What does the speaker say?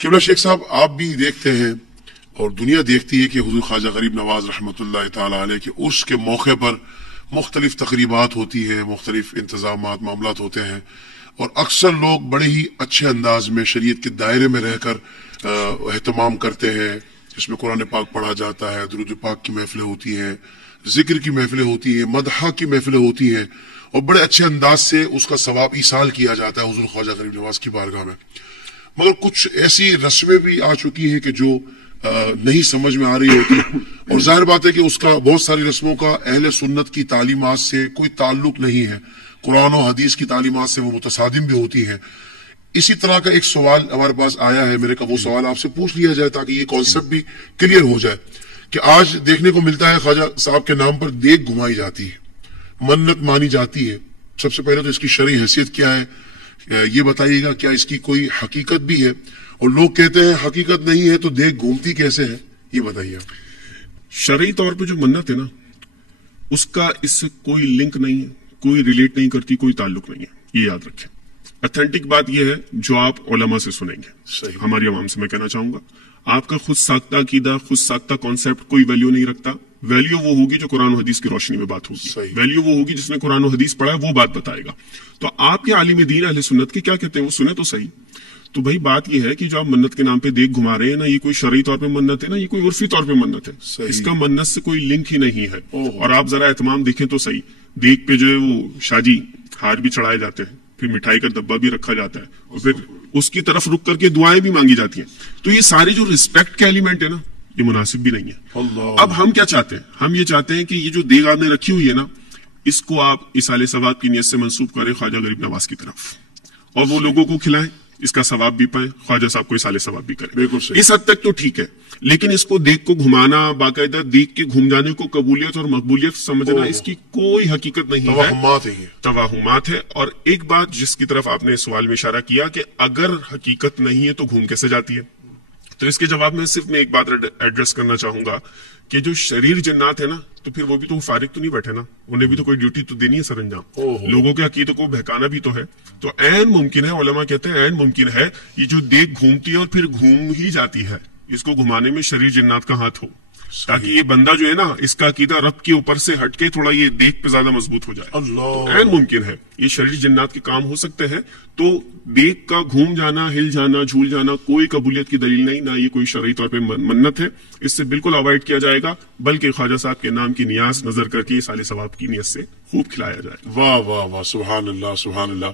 किबला शेख साहब, आप भी देखते हैं और दुनिया देखती है कि हुजूर ख्वाजा गरीब नवाज रहमतुल्लाह ताला अलैह के उर्स के मौके पर मुख्तलिफ तकरीबात होती है, मुख्तलिफ इंतजामात मामलात होते हैं और अक्सर लोग बड़े ही अच्छे अंदाज में शरीयत के दायरे में रहकर एहतमाम करते हैं। इसमें कुरान पाक पढ़ा जाता है, दुरूद पाक की महफिलें होती हैं, जिक्र की महफिलें होती हैं, मदहा की महफिलें होती हैं और बड़े अच्छे अंदाज से उसका सवाब ईसाल किया जाता है हुजूर ख्वाजा गरीब नवाज की बारगाह में। मगर कुछ ऐसी रस्में भी आ चुकी हैं कि जो नहीं समझ में आ रही होती, और जाहिर बात है कि उसका बहुत सारी रस्मों का अहले सुन्नत की तालीमात से कोई ताल्लुक नहीं है, कुरान और हदीस की तालीमात से वो मुतसादिम भी होती हैं। इसी तरह का एक सवाल हमारे पास आया है, मेरे का वो सवाल आपसे पूछ लिया जाए ताकि ये कॉन्सेप्ट भी क्लियर हो जाए कि आज देखने को मिलता है ख्वाजा साहब के नाम पर देग घुमाई जाती है, मन्नत मानी जाती है। सबसे पहले तो इसकी शरई हैसियत क्या है ये बताइएगा, क्या इसकी कोई हकीकत भी है? और लोग कहते हैं हकीकत नहीं है तो देख घूमती कैसे है, ये बताइए। शरई तौर पे जो मन्नत है ना, उसका इससे कोई लिंक नहीं है, कोई रिलेट नहीं करती, कोई ताल्लुक नहीं है, ये याद रखें। ऑथेंटिक बात यह है जो आप उलमा से सुनेंगे, सही हमारी आवाम से मैं कहना चाहूंगा, आपका खुद साख्ता अकीदा, खुद साख्ता कॉन्सेप्ट कोई वैल्यू नहीं रखता। वैल्यू वो होगी जो कुरान और हदीस की रोशनी में बात होगी, वैल्यू वो होगी जिसने कुरान और हदीस पढ़ा है, वो बात बताएगा। तो आपके आलिम दीन अहले सुन्नत के क्या कहते हैं वो सुने तो सही। तो भाई बात यह है कि जो आप मन्नत के नाम पे देख घुमा रहे हैं ना, ये कोई शरई तौर पे मन्नत है ना, ये कोई उर्फी तौर पे मन्नत है, इसका मन्नत से कोई लिंक ही नहीं है। और आप जरा एहतमाम देखें तो सही, देख पे जो है वो शाजी हार भी चढ़ाए जाते हैं, फिर मिठाई का डब्बा भी रखा जाता है और फिर उसकी तरफ रुक करके दुआएं भी मांगी जाती हैं। तो ये सारे जो रिस्पेक्ट के एलिमेंट है ना, ये मुनासिब भी नहीं है। अब हम क्या चाहते हैं? हम ये चाहते हैं कि ये जो देग आपने रखी हुई है ना, इसको आप इसाले सवाब की नियत से मंसूब करें ख्वाजा गरीब नवाज की तरफ, और वो लोगों को खिलाएं, इसका सवाब भी पाए, ख्वाजा साहब को इसाले सवाब भी करें। बिल्कुल सही। इस हद तक तो ठीक है, लेकिन इसको देख को घुमाना, बाकायदा देख के घूम जाने को कबूलियत और मकबूलियत समझना, इसकी कोई हकीकत नहीं है, तवाहुमात है। और एक बात जिसकी तरफ आपने सवाल में इशारा किया कि अगर हकीकत नहीं है तो घूम कैसे जाती है, तो इसके जवाब में सिर्फ मैं एक बात एड्रेस करना चाहूंगा कि जो शरीर जन्नात है ना, तो फिर वो भी तो फारिग तो नहीं बैठे ना, उन्हें भी तो कोई ड्यूटी तो देनी है सरंजाम, लोगों के अकीदों को बहकाना भी तो है। तो ऐन मुमकिन है, उलमा कहते हैं ऐन मुमकिन है ये जो देख घूमती है और फिर घूम ही जाती है, इसको घुमाने में शरीर जन्नात का हाथ हो, ताकि ये बंदा जो है ना, इसका अकीदा रब के ऊपर से हटके थोड़ा ये देख पे ज्यादा मजबूत हो जाए। तो ऐन मुमकिन है ये शरीर जन्नात के काम हो सकते हैं। तो देख का घूम जाना, हिल जाना, झूल जाना कोई कबूलियत की दलील नहीं, ना ये कोई शरई तौर पे मन्नत है, इससे बिल्कुल अवॉइड किया जाएगा। बल्कि ख्वाजा साहब के नाम की नियाज नजर करके साले सवाब की नियत से खूब खिलाया जाए। वाह वाह वाह, सुभान अल्लाह सुभान अल्लाह।